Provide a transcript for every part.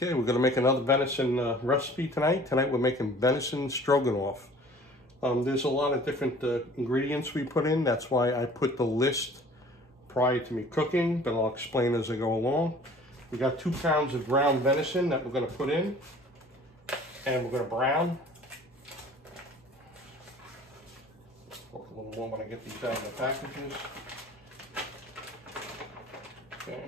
Okay, we're going to make another venison recipe tonight. Tonight we're making venison stroganoff. There's a lot of different ingredients we put in. That's why I put the list prior to me cooking, but I'll explain as I go along. We got 2 pounds of ground venison that we're going to put in, and we're going to brown. Talk a little more when I get these out of the packages. Okay.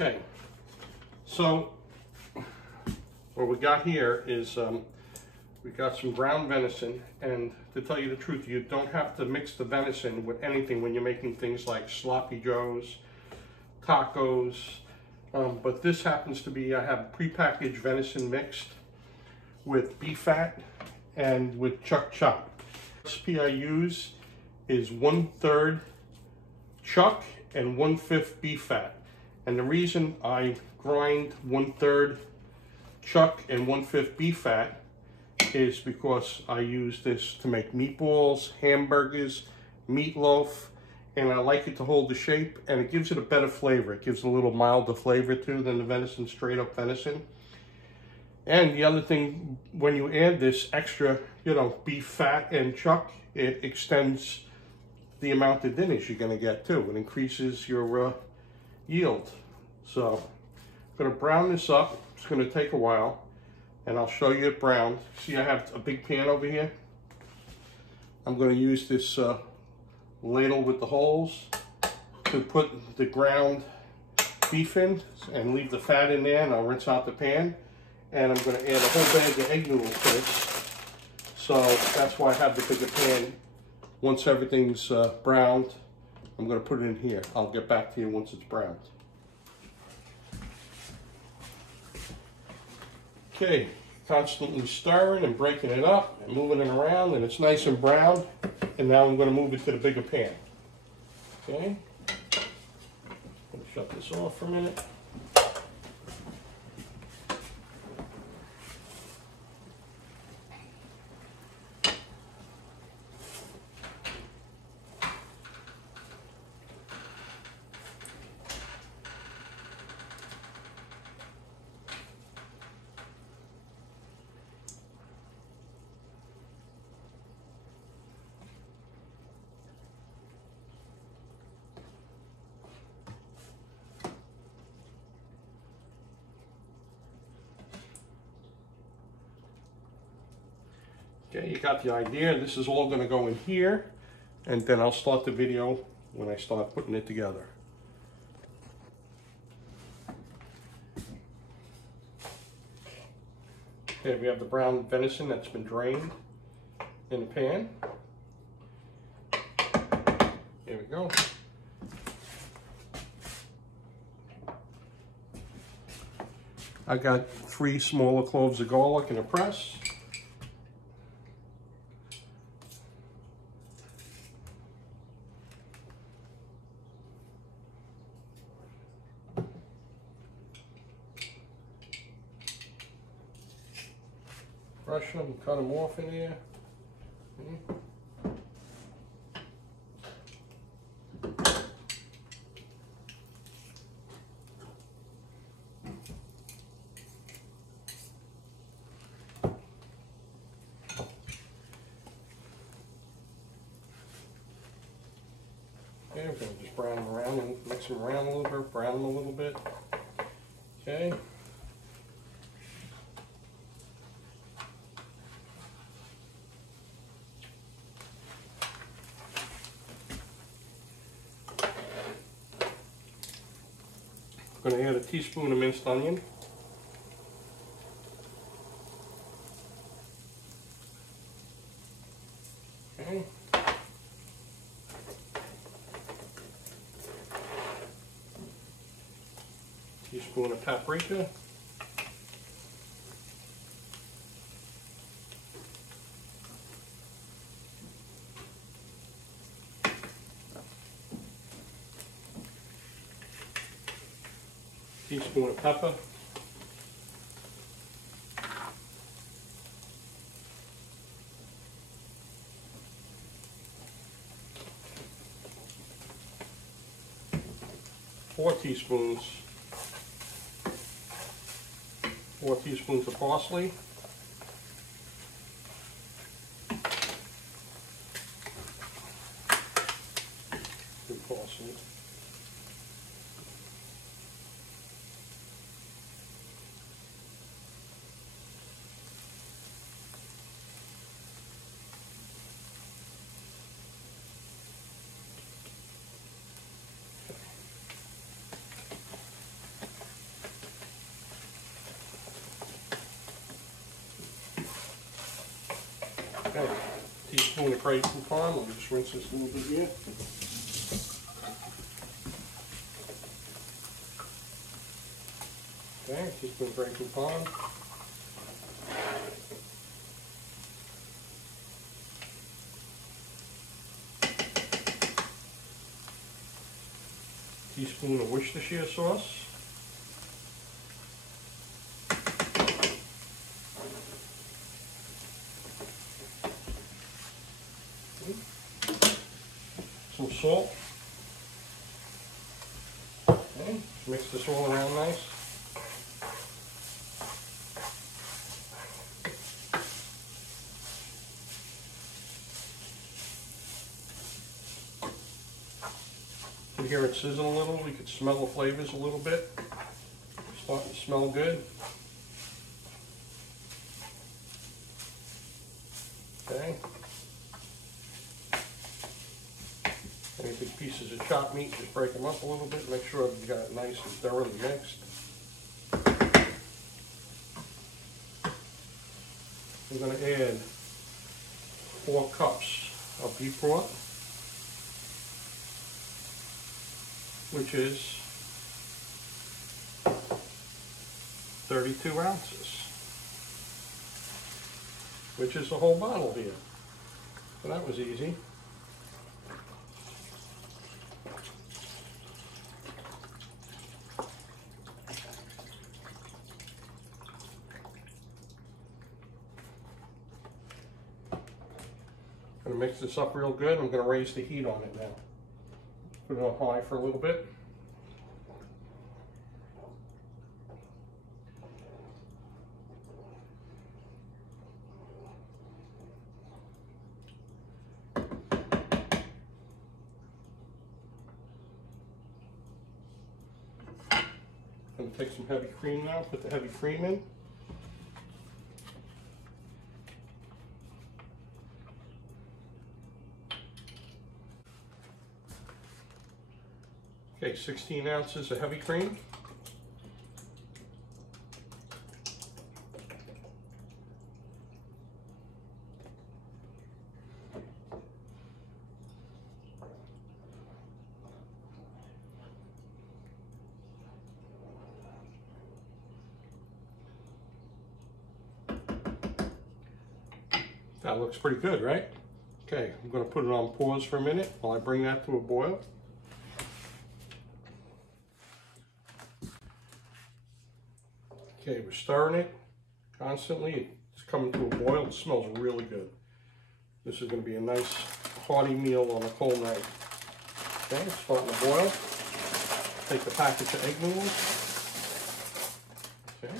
Okay, so what we got here is we got some ground venison, and to tell you the truth, you don't have to mix the venison with anything when you're making things like sloppy joes, tacos, but this happens to be, I have prepackaged venison mixed with beef fat and with chuck chop. The recipe I use is 1/3 chuck and 1/5 beef fat. And the reason I grind 1/3 chuck and 1/5 beef fat is because I use this to make meatballs, hamburgers, meatloaf, and I like it to hold the shape, and it gives it a better flavor. It gives it a little milder flavor too than the venison, straight up venison. And the other thing, when you add this extra, beef fat and chuck, it extends the amount of dinners you're gonna get too. It increases your yield. So I'm going to brown this up. It's going to take a while, and I'll show you it browned. See, I have a big pan over here. I'm going to use this ladle with the holes to put the ground beef in and leave the fat in there, and I'll rinse out the pan. And I'm going to add a whole bag of egg noodles to this. So that's why I have the bigger pan. Once everything's browned, I'm going to put it in here. I'll get back to you once it's browned. Okay, constantly stirring and breaking it up and moving it around, and it's nice and brown. And now I'm going to move it to the bigger pan. Okay, let me shut this off for a minute. Okay, you got the idea. This is all going to go in here, and then I'll start the video when I start putting it together. Okay, we have the brown venison that's been drained in the pan. Here we go. I got 3 smaller cloves of garlic in a press. Brush them, cut them off in here. Okay, we're going to just brown them around and mix them around a little bit, brown them a little bit. Okay. I'm going to add a teaspoon of minced onion. Okay. Teaspoon of paprika. Teaspoon of pepper. Four teaspoons of parsley. Good parsley. Okay, teaspoon of grated parm. I'll just rinse this a little bit here. Okay, teaspoon of grated parm. Teaspoon of Worcestershire sauce. Some salt. Okay, mix this all around nice. You can hear it sizzle a little. You can smell the flavors a little bit. It's starting to smell good. Okay. Any big pieces of chopped meat, just break them up a little bit. Make sure you got it nice and thoroughly mixed. We're going to add 4 cups of beef broth, which is 32 ounces, which is the whole bottle here. So that was easy. I'm going to mix this up real good. I'm going to raise the heat on it now. Put it on high for a little bit. I'm going to take some heavy cream now. Put the heavy cream in. Okay, 16 ounces of heavy cream. That looks pretty good, right? Okay, I'm going to put it on pause for a minute while I bring that to a boil. Okay, we're stirring it constantly. It's coming to a boil. It smells really good. This is going to be a nice hearty meal on a cold night. Okay, it's starting to boil. Take the package of egg noodles. Okay.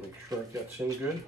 Make sure it gets in good.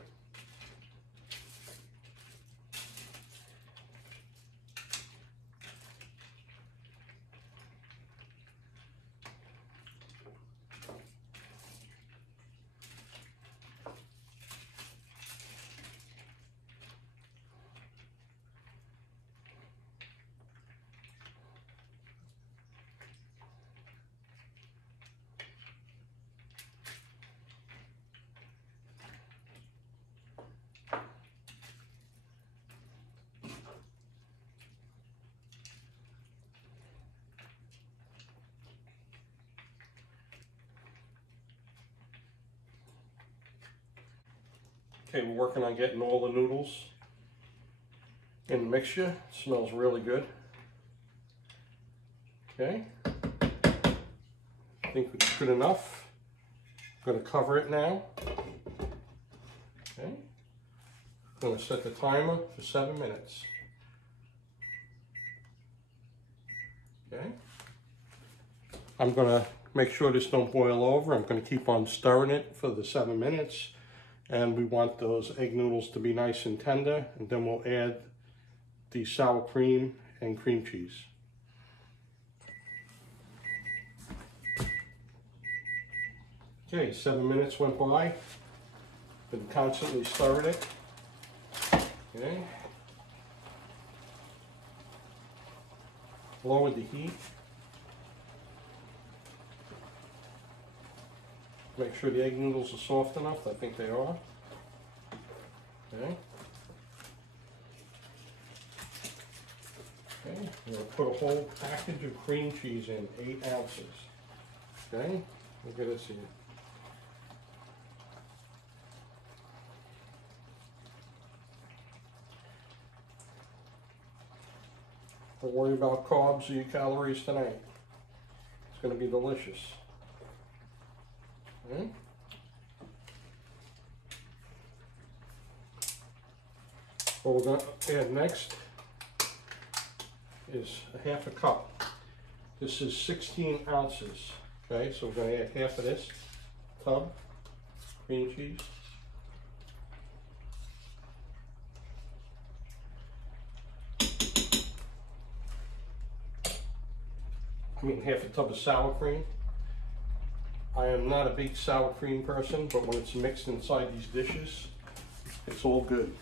Okay, we're working on getting all the noodles in the mixture. It smells really good. Okay, I think it's good enough. I'm going to cover it now. Okay, I'm going to set the timer for 7 minutes. Okay, I'm going to make sure this don't boil over. I'm going to keep on stirring it for the 7 minutes, and we want those egg noodles to be nice and tender, and then we'll add the sour cream and cream cheese. Okay, 7 minutes went by. Been constantly stirring it. Okay. Lower the heat. Make sure the egg noodles are soft enough. I think they are. Okay. Okay. I'm going to put a whole package of cream cheese in, 8 ounces. Okay. Look at this here. Don't worry about carbs or your calories tonight. It's going to be delicious. Okay. What we're going to add next is a half a cup. This is 16 ounces. Okay, so we're going to add half of this tub cream cheese. I mean, half a tub of sour cream. I am not a big sour cream person, but when it's mixed inside these dishes, it's all good.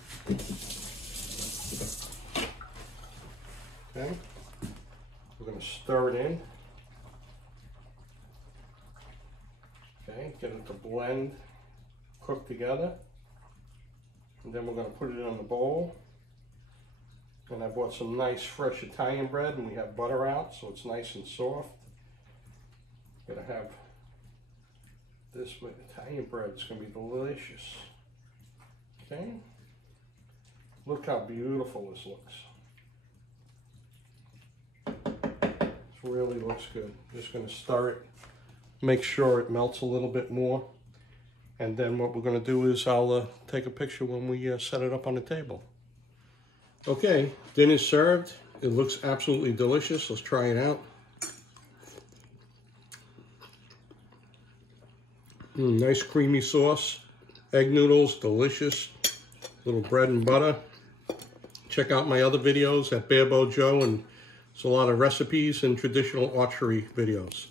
Okay, we're going to stir it in. Okay, get it to blend, cook together. And then we're going to put it in the bowl. And I bought some nice fresh Italian bread, and we have butter out, so it's nice and soft. Gonna have this with Italian bread. It's gonna be delicious. Okay. Look how beautiful this looks. It really looks good. Just gonna stir it, make sure it melts a little bit more. And then what we're gonna do is I'll take a picture when we set it up on the table. Okay, dinner's served. It looks absolutely delicious. Let's try it out. Nice creamy sauce. Egg noodles, delicious. Little bread and butter. Check out my other videos at Barebow Joe, and there's a lot of recipes and traditional archery videos.